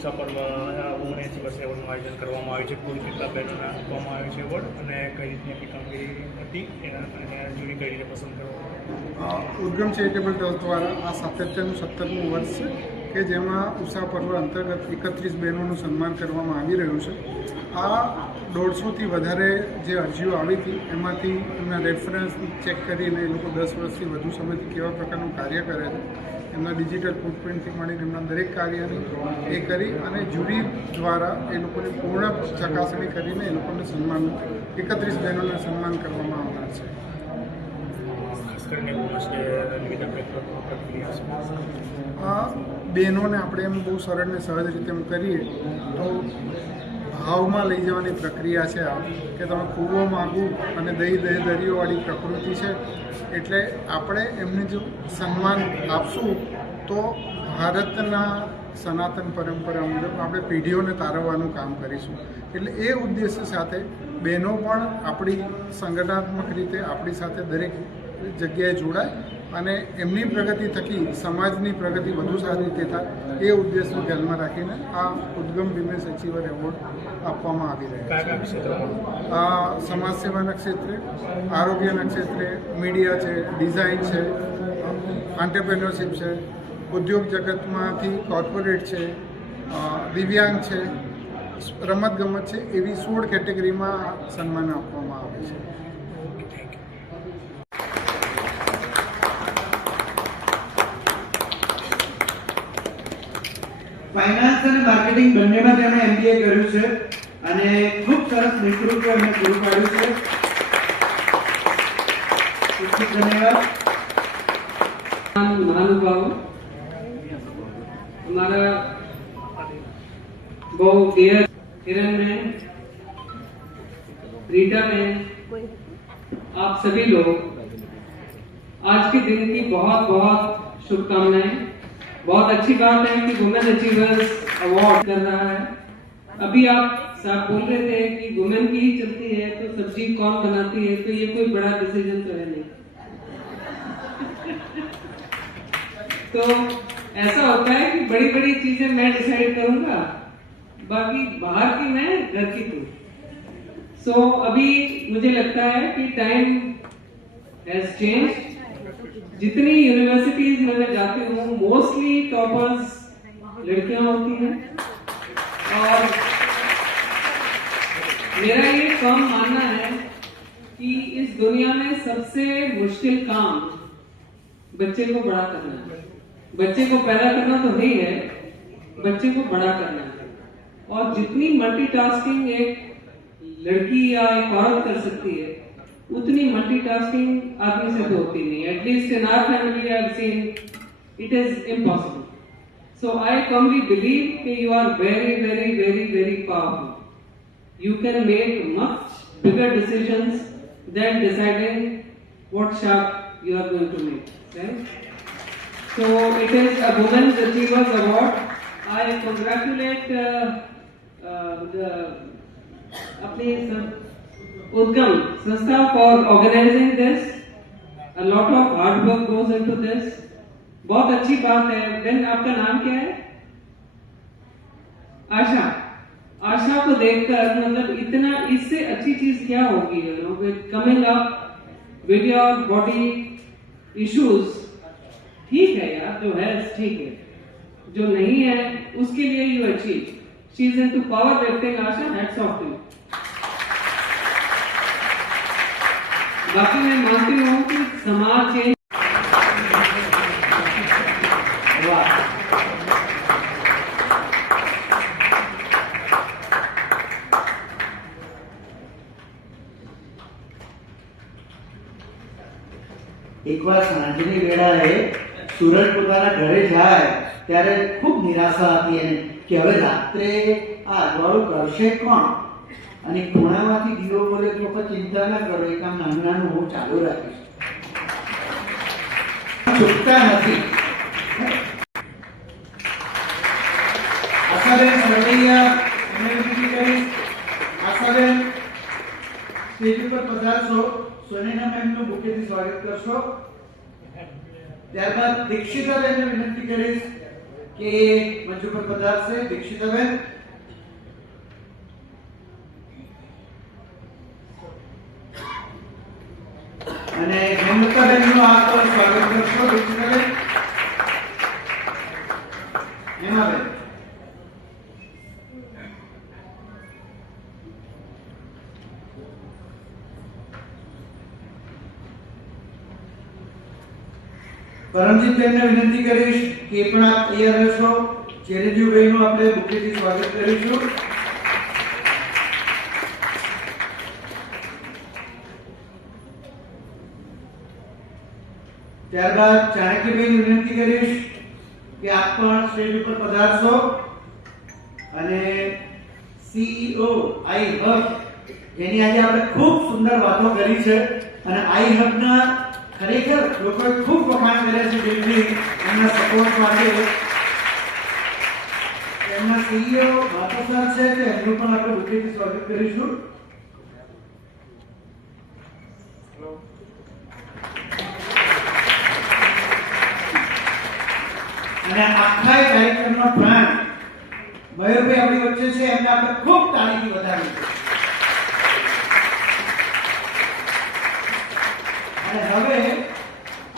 ઉષા પર્વ 79 વર્ષે એવોર્ડનું આયોજન કરવામાં આવ્યું છે. કુલ કેટલા બહેનોને આપવામાં આવ્યો છે એવોર્ડ અને કઈ રીતની આપણી કામગીરી હતી એના અને જુરી કઈ રીતે પસંદ કરવામાં? ઉદ્ગમ ચેરિટેબલ ટ્રસ્ટ દ્વારા આ સાતત્યનું 17મું વર્ષ છે કે જેમાં ઉષા પર્વ અંતર્ગત 31 બહેનોનું સન્માન કરવામાં આવી રહ્યું છે. આ 150થી વધારે જે અરજીઓ આવી હતી એમાંથી એમના રેફરન્સ ચેક કરીને એ લોકો 10 વર્ષથી વધુ સમયથી કેવા પ્રકારનું કાર્ય કરે છે, એમના ડિજિટલ ફૂટપ્રિન્ટથી મળીને એમના દરેક કાર્યની એ કરી અને જ્યુરી દ્વારા એ લોકોની પૂર્ણ ચકાસણી કરીને એ લોકોને સન્માન 31 બહેનોને સન્માન કરવામાં આવનાર છે. બહેનોને આપણે એમ બહુ સરળ ને સહજ રીતે એમ કરીએ તો ભાવમાં લઈ જવાની પ્રક્રિયા છે આ કે તમે કૂવો માગું અને દરિયોવાળી પ્રકૃતિ છે. એટલે આપણે એમને જો સન્માન આપશું તો ભારતના સનાતન પરંપરા મુજબ આપણે પેઢીઓને તારવવાનું કામ કરીશું. એટલે એ ઉદ્દેશ્ય સાથે બહેનો પણ આપણી સંગઠનાત્મક રીતે આપણી સાથે દરેક જગ્યાએ જોડાય અને એમની પ્રગતિ થકી સમાજની પ્રગતિ વધુ સારી રીતે થાય એ ઉદ્દેશને ધ્યાનમાં રાખીને આ ઉદ્ગમ વિમેન્સ અચીવર એવોર્ડ આપવામાં આવી રહ્યો છે. સમાજ સેવાના ક્ષેત્રે, આરોગ્યના ક્ષેત્રે, મીડિયા છે, ડિઝાઇન છે, એન્ટરપ્રેન્યોરશિપ છે, ઉદ્યોગ જગતમાંથી કોર્પોરેટ છે, દિવ્યાંગ છે, રમતગમત છે, એવી 16 કેટેગરીમાં સન્માન આપવામાં આવે છે. ફાઇનાન્સ અને માર્કેટિંગ બંનેમાં તેમણે MBA કર્યું છે અને ખૂબ સરસ નેતૃત્વ એમને પૂરું પાડ્યું છે. ખૂબ ધન્યવાદ. મહાનુભાવો, हमारा बहुत डियर किरण मैम, रीटा मैम, आप सभी लोग आज के दिन की बहुत बहुत शुभकामनाएं. बहुत अच्छी बात है कि वुमेन अचीवर्स अवार्ड कर रहा है. अभी आप साहब बोल रहे थे कि वुमेन की ही चलती है तो सब्जी कौन बनाती है, तो ये कोई बड़ा डिसीजन तो है नहीं. तो ऐसा होता है कि बड़ी बड़ी चीजें मैं डिसाइड करूंगा, बाकी बाहर की मैं घर की तू. सो अभी मुझे लगता है कि टाइम हैज चेंज. जितनी यूनिवर्सिटीज में मैं जाती हूँ मोस्टली टॉपर्स लड़कियां होती हैं और मेरा ये फर्म मानना है कि इस दुनिया में सबसे मुश्किल काम बच्चे को बड़ा करना है. बच्चे को पैदा करना तो नहीं है, बच्चे को बड़ा करना है. और जितनी मल्टीटास्किंग एक लड़की या एक औरत कर सकती है उतनी मल्टीटास्किंग आदमी से तो होती नहीं. At least in our family I have seen it is impossible. So I firmly believe कि you are very very very very powerful. You can make much bigger decisions than deciding what sharp you are going to make, right? So it is a Women's Achievers Award. I congratulate the Udgam Sanstha for organizing this. A lot of hard work goes into this. बहुत अच्छी बात है. Then आपका नाम क्या है? आशा. आशा को देखकर मतलब इतना इससे अच्छी चीज क्या होगी, you know, with coming up with your body issues. ठीक है यार, जो है ठीक है, जो नहीं है उसके लिए you achieve. She is into power lifting. Asha, hats off to. बाकी मैं मानती हूँ कि समाज चेंज. एक बार सांजनी वेळाए सूरज પોતાના ઘરે જાય ત્યારે ખૂબ નિરાશા હતી એને કે હવે રાત્રે આ અજવાળું કરશે કોણ. અને ખૂણામાંથી દીવો બોલે તો ચિંતા ના કરો, એ કામ નાનું નાનું હું ચાલુ રાખીશ. છૂટતા નથી. આશાબેન સરવૈયા વિનંતી કરીશ. આશાબેન સ્ટેજ ઉપર પધારશો. સોનેના મેમનું બુકેથી સ્વાગત કરશો. ત્યારબાદ દીક્ષિતાબેનને વિનંતી કરીશ કે મંચ ઉપર પધારશે દીક્ષિતાબેન. અને હેમલતાબેનનું આપ સ્વાગત કરશો. દીક્ષિતાબેન, હેમાબેન. પરમજીતબેનને વિનંતી કરીશ કે એ પણ આપ તૈયાર રહેશો. ચેરંજીભાઈનું આપણે બુકેથી સ્વાગત કરીશું. ત્યારબાદ ચાણક્યભાઈને વિનંતી કરીશ કે આપ પણ સ્ટેજ ઉપર પધારશો. અને CEO આઈ હબ, જેની આજે આપણે ખૂબ સુંદર વાતો કરી છે અને આઈ હબના ખરેખર લોકોએ ખૂબ વખાણ કર્યા છે દિલથી એમના સપોર્ટ માટે. એમના CEO માતા સર છે, એમનું પણ આપણે બુકેથી સ્વાગત કરીશું. અને આખા કાર્યક્રમનો પ્રાણ મયુરભાઈ આપણી વચ્ચે છે, એમને આપણે ખૂબ તાળીથી વધાવીશું. અને હવે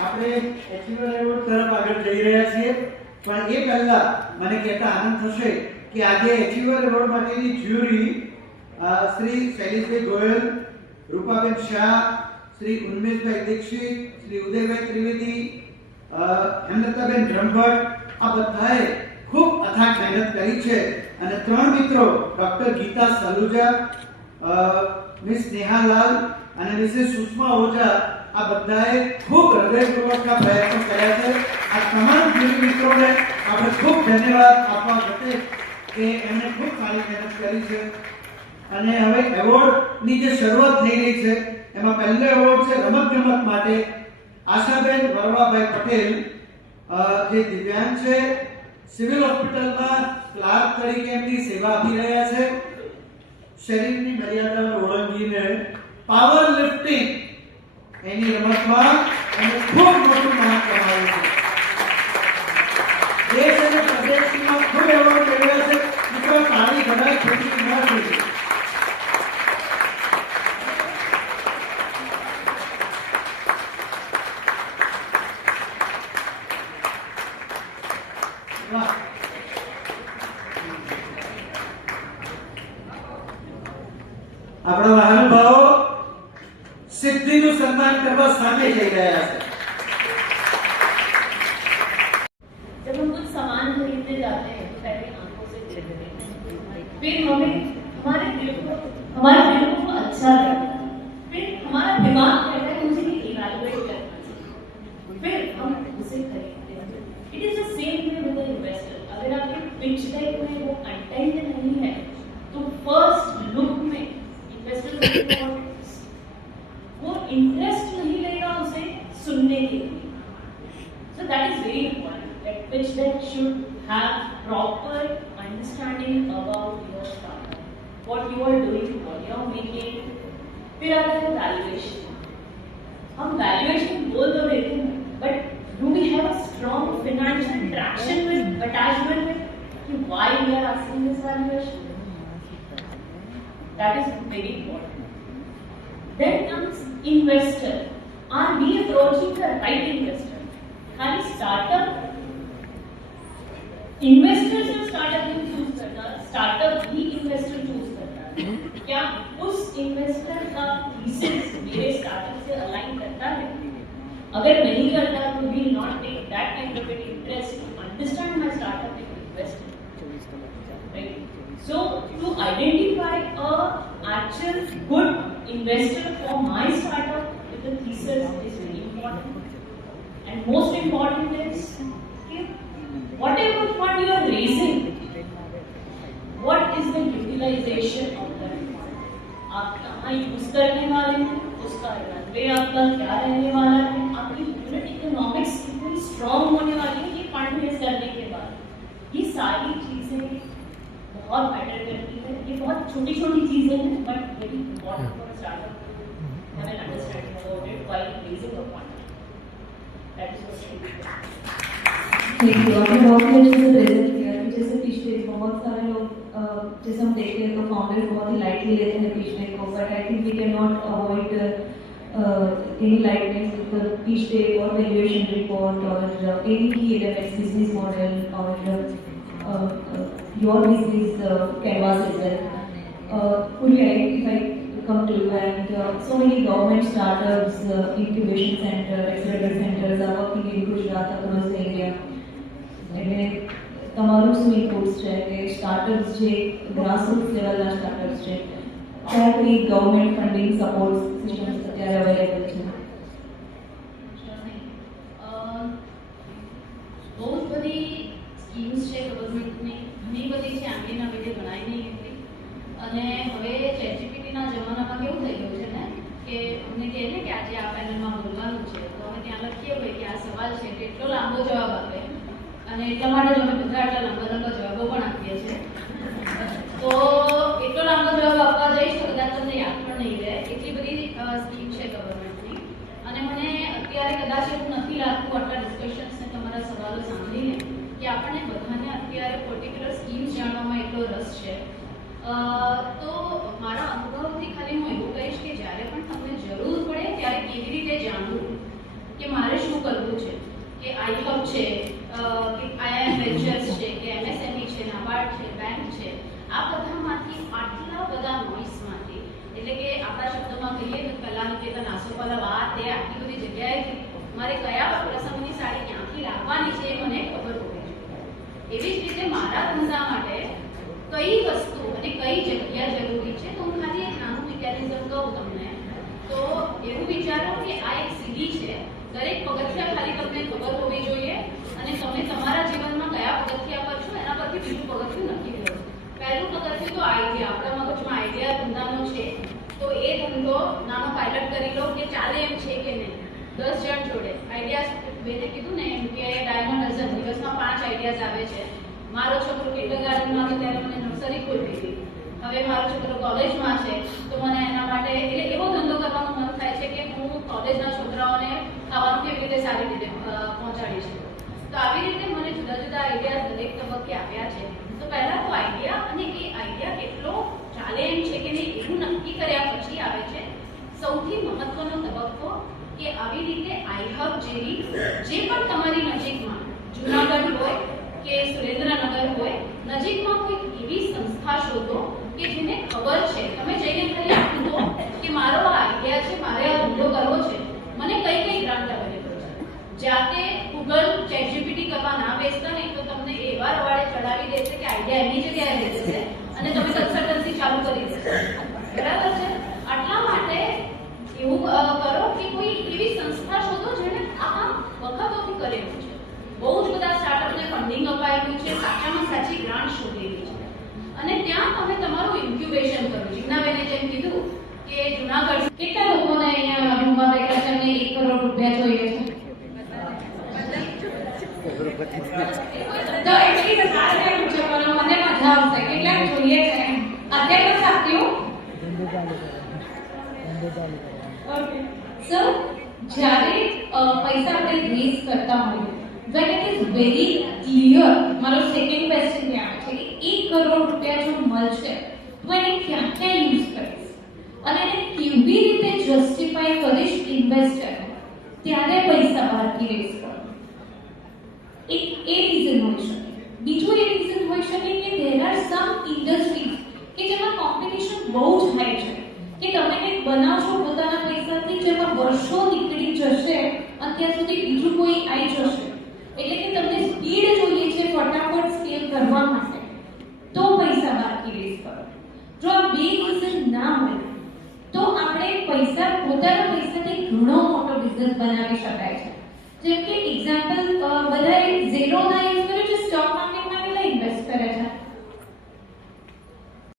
આપણે એચીવર એવોર્ડ તરફ આગળ જઈ રહ્યા છીએ. પણ એ પહેલા મને કહેતા આનંદ થશે કે આજે એચીવર એવોર્ડ માટેની જ્યુરી શ્રી શૈલેષભાઈ ગોયલ, રૂપાબેન શાહ, શ્રી ઉન્મેશભાઈ દીક્ષિત, શ્રી ઉદયભાઈ ત્રિવેદી, હેમલતાબેન બ્રહ્મભટ્ટ, આ બધાએ ખૂબ અથાગ મહેનત કરી છે. અને ત્રણ મિત્રો ડોક્ટર ગીતા સલુજા, મિસ નેહાલાલ અને મિસિસ સુષ્મા ઓઝા, આ બધાએ ખૂબ હૃદયપૂર્વકના પ્રયત્નો કર્યા છે. આ તમામ જ્યુરી મિત્રોને આપણે ખૂબ ધન્યવાદ આપવા ઘટે કે એમણે ખૂબ સારી મહેનત કરી છે. અને હવે એવોર્ડની જે શરૂઆત થઈ રહી છે એમાં પહેલો એવોર્ડ છે રમતગમત માટે. આશાબેન વરવાભાઈ પટેલ, જે દિવ્યાંગ છે, સિવિલ હોસ્પિટલમાં ક્લાર્ક તરીકે એમની સેવા આપી રહ્યા છે. શરીરની મર્યાદાઓ ઓળંગીને પાવર લિફ્ટિંગ એની રમતમાં એને ખૂબ મોટું નામ કમાવ્યું છે. દેશ અને પ્રદેશમાં ખૂબ એવોર્ડ મેળવ્યા છે. મિત્રો, તાળી કદાચ ખોટી ન થઈ. આપણા મહાનુભાવો સિદ્ધિનું સન્માન કરવા સામે જઈ રહ્યા છે. जब हम कुछ सामान खरीदने जाते हैं तो पहले आंखों से देखते हैं, फिर हमें हमारे दिल को वो अच्छा लगता है, फिर हमारा दिमाग कहता है मुझे ये इवैल्यूएट करना चाहिए, फिर हम उसे खरीदते हैं. It is the same way with the investor. अगर आपके पिच डेक में वो कंटेंट नहीं है तो फर्स्ट लुक में इन्वेस्टर वो इंटरेस्ट नहीं लेगा उसे सुनने के लिए. So that is very important. That pitch deck should have proper understanding about your startup, what you are doing, what you are making. फिर आता है valuation. हम valuation बोल तो देते हैं, but do we have a strong financial traction with attachment with कि why we are asking this valuation? That is very important. Then comes investor. Are we approaching the right investor? खाली startup investor से startup नहीं choose करता, startup ही investor choose करता है. क्या उस investor का थीसिस मेरे स्टार्टअप से अलाइन करता है? अगर नहीं करता तो we not take that kind of interest to understand my startup and invest. Right? So to identify a actual good investor for my startup with the thesis is very important. And most important is whatever fund you are raising, what is the utilization of that fund? आप कहाँ use करने वाले हैं, उसका runway आपका क्या रहने वाला है, आपकी यूनिट इकोनॉमिक्स कितनी स्ट्रॉन्ग होने वाली है ये फंड रेज करने के बाद. ये सारी चीजें बहुत मैटर करती है. ये बहुत छोटी छोटी चीजें हैं but very important for startup. Have an understanding about it while raising a fund. That is what I think. Thank you. आपने डॉक्यूमेंट से प्रेजेंट किया कि जैसे पिछले बहुत सारे लोग जैसे हम देखते हैं तो फाउंडर्स बहुत ही लाइटली लेते हैं पिछले को, but I think we can not avoid any lightness with the pitch deck or valuation report or any key elements, business model or your business canvas as well. If I come to you, and so many government startups, incubation center, accelerator centers are working in Gujarat across the India. એટલે તમારું શું inputs છે કે startups જે grassroot લેવલના startups છે કયા કઈ ગવર્મેન્ટ ફંડિંગ સપોર્ટ સિસ્ટમ્સ અત્યારે અવેલેબલ છે? બહુ જ બધી સ્કીમ્સ છે ગવર્મેન્ટની, ઘણી બધી છે, આંગળીના લીધે ગણાય નહીં એટલી. અને હવે ચેટજીપીટીના જમાનામાં કેવું થઈ ગયું છે ને કે અમને કહે ને કે આજે આ પેનલમાં બોલવાનું છે તો અમે ત્યાં લખીએ હોય કે આ સવાલ છે કે એટલો લાંબો જવાબ આપે, અને એટલા માટે જ અમે બધા આટલા લાંબા જવાબો પણ આપીએ છીએ. તો એટલો લાંબો જવાબ આપવા જઈશ તો કદાચ તમને યાદ પણ નહીં રહે, એટલી બધી સ્કીમ છે ગવર્મેન્ટની. અને મને અત્યારે કદાચ એવું નથી લાગતું આટલા ડિસ્કશન્સ ને તમારા સવાલો સાંભળીને કે આપણને બધાને અત્યારે પર્ટિક્યુલર સ્કીમ્સ જાણવામાં એટલો રસ છે. તો મારા અનુભવથી ખાલી હું એવું કહીશ કે જ્યારે પણ તમને જરૂર પડે ત્યારે કેવી રીતે જાણવું કે મારે શું કરવું છે, કે આઈહબ છે, કે આઈઆઈએમ વેન્ચર્સ છે, કે એમએસએમઈ છે, નાબાર્ડ છે, બેંક છે, આ બધામાંથી આટલા બધા નોઇસમાંથી, એટલે કે આપણા શબ્દોમાં કહીએ તો પહેલાંનું કહેતા નાસોપાલા વાત એ આટલી બધી જગ્યાએથી મારે કયા પ્રસંગની સાડી ક્યાંથી લાવવાની છે એ મને ખબર હોવી જોઈએ. એવી જ રીતે મારા ધંધા માટે કઈ વસ્તુ અને કઈ જગ્યા જરૂરી છે, તો હું ખાલી એક નાનું મિકેનિઝમ કહું તમને. તો એવું વિચારો કે આ એક સીડી છે, દરેક પગથિયા ખાલી તમને ખબર હોવી જોઈએ, અને તમે તમારા જીવનમાં કયા પગથિયા પર છો એના પરથી બીજું પગથિયું નક્કી કરો. પહેલું પગથિયું તો આઈડિયા, આપણા મગજમાં આઈડિયા ધંધાનો છે તો એ ધંધો નાનો પાયલટ કરી લો કે ચાલે એમ છે કે નહીં. 10 જણ જોડે આઈડિયા, બેને કીધું ને એમ કે ડાયમંડ ડઝન, દિવસમાં 5 આઈડિયાઝ આવે છે. મારો છોકરો કિન્ડરગાર્ટનમાં હતો ત્યારે મને નર્સરી ખોલી હતી, હવે મારો છોકરો કોલેજમાં છે તો મને એના માટે એટલે એવો ધંધો કરવાનું મન થાય છે કે હું કોલેજના છોકરાઓને ખાવાનું કેવી રીતે સારી રીતે પહોંચાડી શકું. તો આવી રીતે મને જુદા જુદા આઈડિયા દરેક તબક્કે આવ્યા છે. તો પહેલા તો આઈડિયા, અને એ આઈડિયા કેટલો ચાલે એમ છે કે નહીં એવું નક્કી કર્યા પછી આવે છે સૌથી મહત્વનો તબક્કો કે આવી રીતે આઈહબ જેવી જે પણ તમારી નજીકમાં જૂનાગઢ હોય કે સુરેન્દ્રનગર હોય, નજીકમાં કોઈ એવી સંસ્થા શોધો કે જેને ખબર છે, તમે જઈને ખાલી આટલું દો કે મારો આ આઈડિયા છે, મારે આ ધંધો કરવો છે, મને કઈ કઈ ગ્રાન્ટ અવેલેબલ છે. જાતે ગૂગલ ચેટજીપીટી કરવા ના બેસતા નહીં તો તમને એવા રવાડે ચડાવી દેશે કે આઈડિયા એની જગ્યાએ લઈ જશે અને તમે કન્સલ્ટન્સી ચાલુ કરી દેશો. બરાબર છે? આટલા માટે એવું કરો કે કોઈ એવી સંસ્થા શોધો જેને આ કામ વખતોથી કરેલું છે. બહુ જ બધા સ્ટાર્ટઅપને ફંડિંગ અપાયેલું છે, સાચામાં સાચી ગ્રાન્ટ શોધેલી છે, અને ત્યાં તમે તમારું ઇન્ક્યુબેશન કરો. જીજ્ઞાબેને જેમ કીધું કે જુનાગઢ કેટલા લોકોને અહીંયા રૂમમાં બેઠા છે અને 1 કરોડ રૂપિયા જોઈએ છે, તો એટલી સારી પૂછો મને મજા આવશે કેટલા જોઈએ છે અત્યારે સાથી હું. ઓકે સર, જ્યારે પૈસા આપણે રેઝ કરતા હોઈએ when it is very clear, મારો સેકન્ડ ક્વેશ્ચન ત્યાં છે કે 1 કરોડ રૂપિયા જો મળશે તો એને ક્યાં ક્યાં યુઝ કરીશ અને એને કેવી રીતે જસ્ટિફાઈ કરીશ ઇન્વેસ્ટર, ત્યારે પૈસા બહારથી રેઝ કરો. એક એ રીઝન હોઈ શકે. બીજું એ રીઝન હોઈ શકે કે there are some industries કે જેમાં કોમ્પિટિશન બહુ જ હાઈ છે, કે તમે કંઈક બનાવશો પોતાના પૈસાથી જેમાં વર્ષો નીકળી જશે અને ત્યાં સુધી બીજું કોઈ આવી જશે, એટલે કે તમને સ્પીડ જોઈએ છે ફટાફટ સ્કેલ કરવા માટે, તો પૈસા બહારથી રેઝ કરો. જો આ બે રીઝન ના હોય તો આપણે પૈસા પોતાના પૈસાથી ઘણો મોટો બિઝનેસ બનાવી શકાય છે. જેમ કે એક્ઝામ્પલ બધાએ ઝીરો ના યુઝ કર્યું છે સ્ટોક માર્કેટ